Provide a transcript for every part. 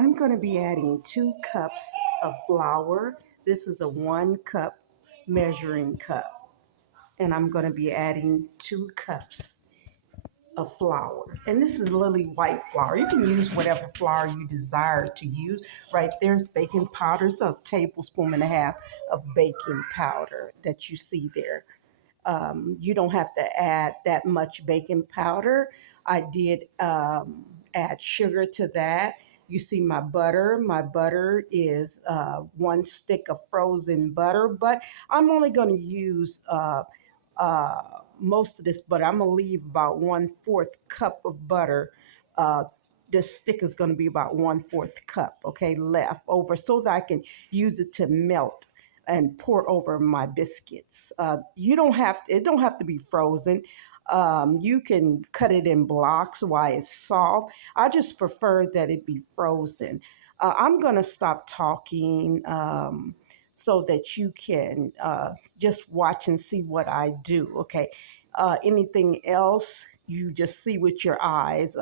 I'm going to be adding 2 cups of flour. This is a 1 cup measuring cup. And I'm going to be adding 2 cups of flour. And this is lily white flour. You can use whatever flour you desire to use. Right there's baking powder. It's a tablespoon and a half of baking powder that you see there. You don't have to add that much baking powder. I did add sugar to that. You see my butter. My butter is 1 stick of frozen butter, but I'm only going to use uh, most of this butter. I'm going to leave about 1/4 cup of butter. Uh, this stick is going to be about 1/4 cup, okay, left over so that I can use it to melt and pour over my biscuits. You don't have to, it don't have to be frozen. You can cut it in blocks while it's soft. I just prefer that it be frozen. I'm gonna stop talking so that you can just watch and see what I do. Okay. Anything else you just see with your eyes.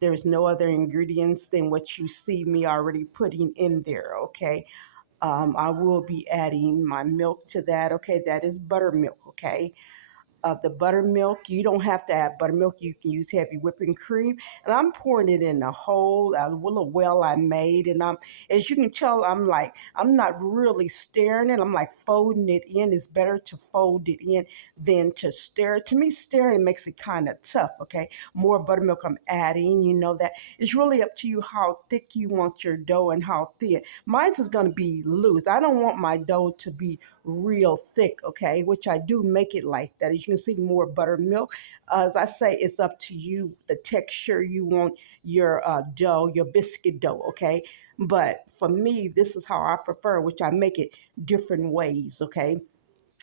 There's no other ingredients than what you see me already putting in there. Okay. I will be adding my milk to that. Okay, that is buttermilk. Okay, the buttermilk. You don't have to add buttermilk. You can use heavy whipping cream. And I'm pouring it in a little well I made. And as you can tell, I'm not really stirring it. I'm like folding it in. It's better to fold it in than to stir it. To me, stirring makes it kind of tough. Okay, more buttermilk I'm adding. You know that it's really up to you how thick you want your dough and how thin. Mine is going to be loose. I don't want my dough to be real thick, okay, which I do make it like that. As you can see, more buttermilk. As I say, it's up to you the texture you want your dough, your biscuit dough, okay? But for me, this is how I prefer, which I make it different ways, okay?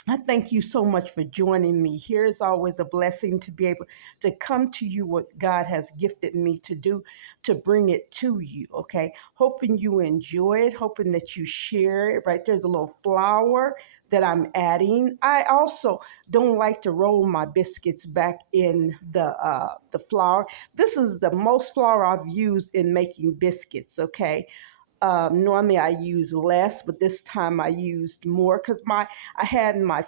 I thank you so much for joining me. Here is always a blessing to be able to come to you what God has gifted me to do, to bring it to you. Okay. Hoping you enjoy it, hoping that you share it. Right there's a little flour that I'm adding. I also don't like to roll my biscuits back in the flour. This is the most flour I've used in making biscuits. Okay. Normally I use less, but this time I used more because I had my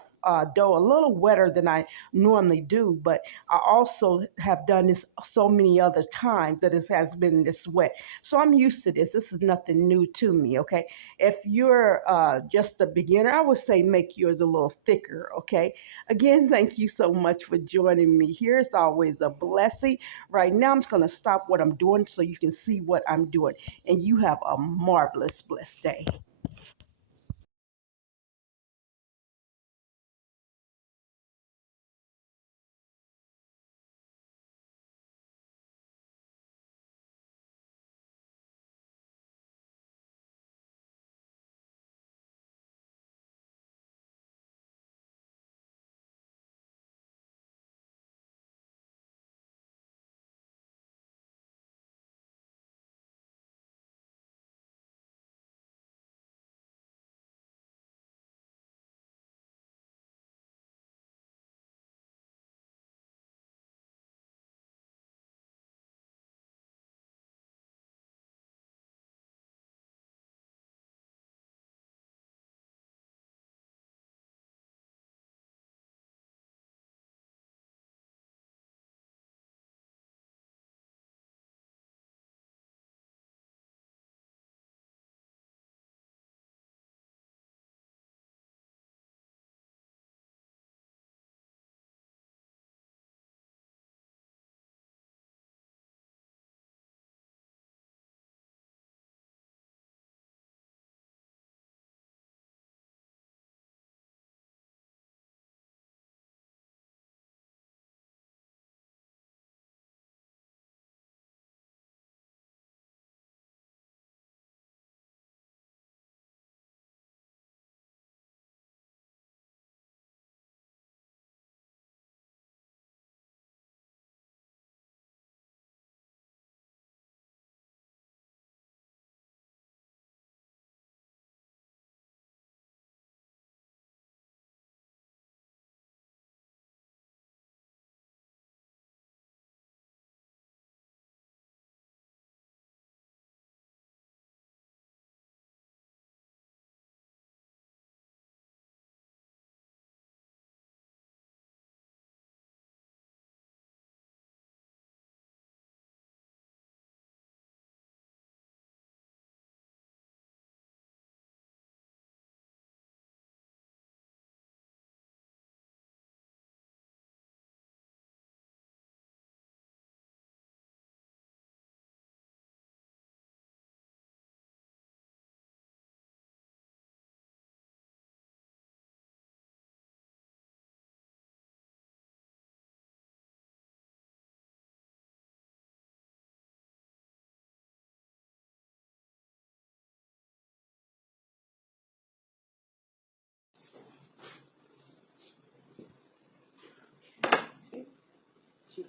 dough a little wetter than I normally do. But I also have done this so many other times that it has been this wet, so I'm used to this. This is nothing new to me. Okay, if you're just a beginner, I would say make yours a little thicker. Okay, again, thank you so much for joining me here. It's always a blessing. Right now, I'm just going to stop what I'm doing so you can see what I'm doing. And you have a marvelous, blessed day.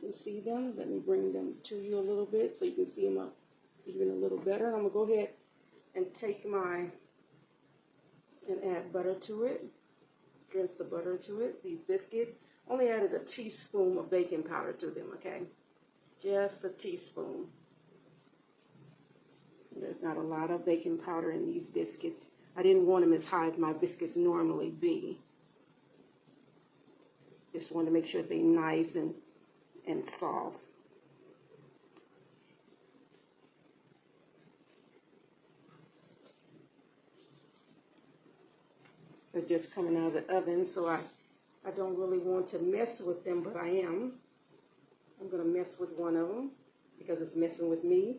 can see them. Let me bring them to you a little bit so you can see them even a little better. I'm gonna go ahead and and add butter to it. Drench the butter to it. These biscuits, only added a teaspoon of baking powder to them, okay? Just a teaspoon. There's not a lot of baking powder in these biscuits. I didn't want them as high as my biscuits normally be. Just want to make sure they're nice and soft. They're just coming out of the oven, so I don't really want to mess with them, but I am. I'm going to mess with one of them because it's messing with me.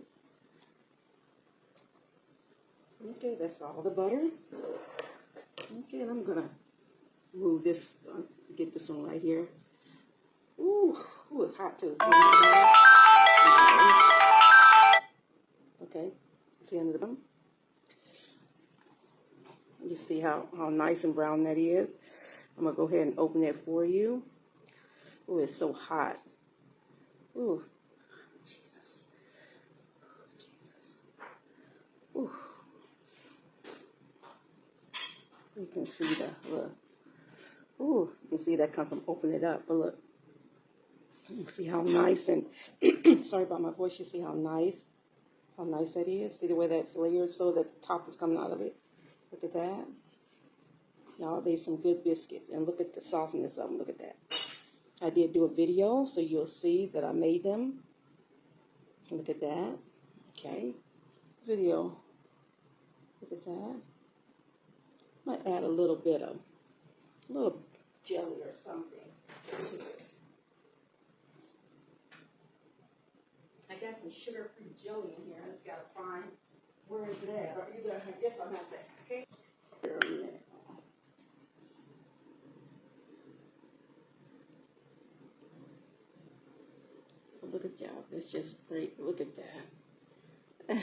Okay, that's all the butter. Okay, and I'm going to move this, get this one right here. Ooh, it's hot too. Okay, see under the bottom. You see how nice and brown that is. I'm going to go ahead and open it for you. Ooh, it's so hot. Ooh, Jesus. Ooh. You can see the, look. Ooh, you can see that comes from opening it up, but look. You see how nice and, sorry about my voice, you see how nice that is? See the way that's layered so that the top is coming out of it? Look at that. Y'all, these some good biscuits. And look at the softness of them. Look at that. I did do a video, so you'll see that I made them. Look at that. Okay. Video. Look at that. Might add a little bit of, jelly or something. I got some sugar-free jelly in here. I just gotta find where is that. Or either I guess I'll have that. Okay. Here a minute. Look at y'all. That's just great. Look at that.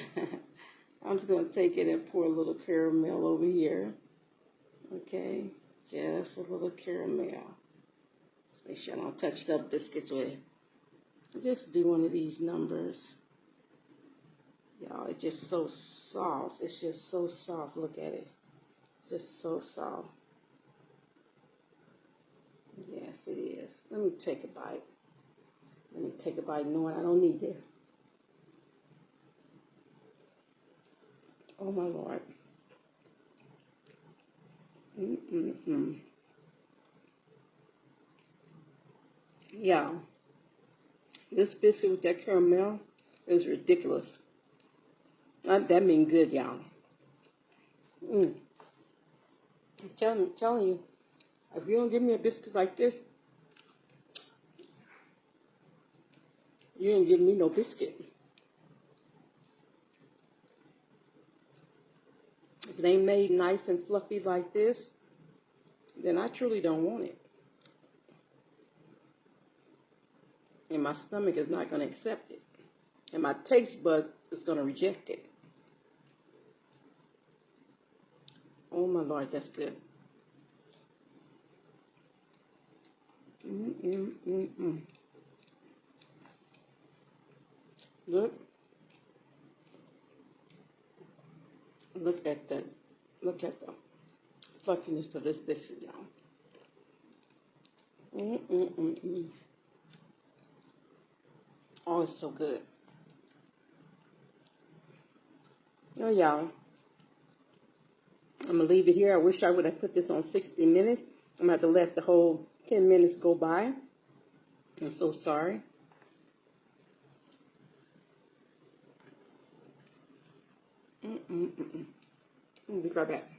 I'm just gonna take it and pour a little caramel over here. Okay, just a little caramel. Just make sure I don't touch the biscuits with it. Just do one of these numbers. Y'all, it's just so soft. It's just so soft. Look at it. It's just so soft. Yes, it is. Let me take a bite. Let me take a bite knowing I don't need it. Oh, my Lord. Yeah. This biscuit with that caramel is ridiculous. That means good, y'all. I'm telling you, if you don't give me a biscuit like this, you ain't giving me no biscuit. If it ain't made nice and fluffy like this, then I truly don't want it. And my stomach is not going to accept it. And my taste buds is going to reject it. Oh my Lord, that's good. Look. Look at the fluffiness of this biscuit, y'all. Oh, it's so good. Oh, y'all. I'm going to leave it here. I wish I would have put this on 60 minutes. I'm going to have to let the whole 10 minutes go by. I'm so sorry. I'll be right back.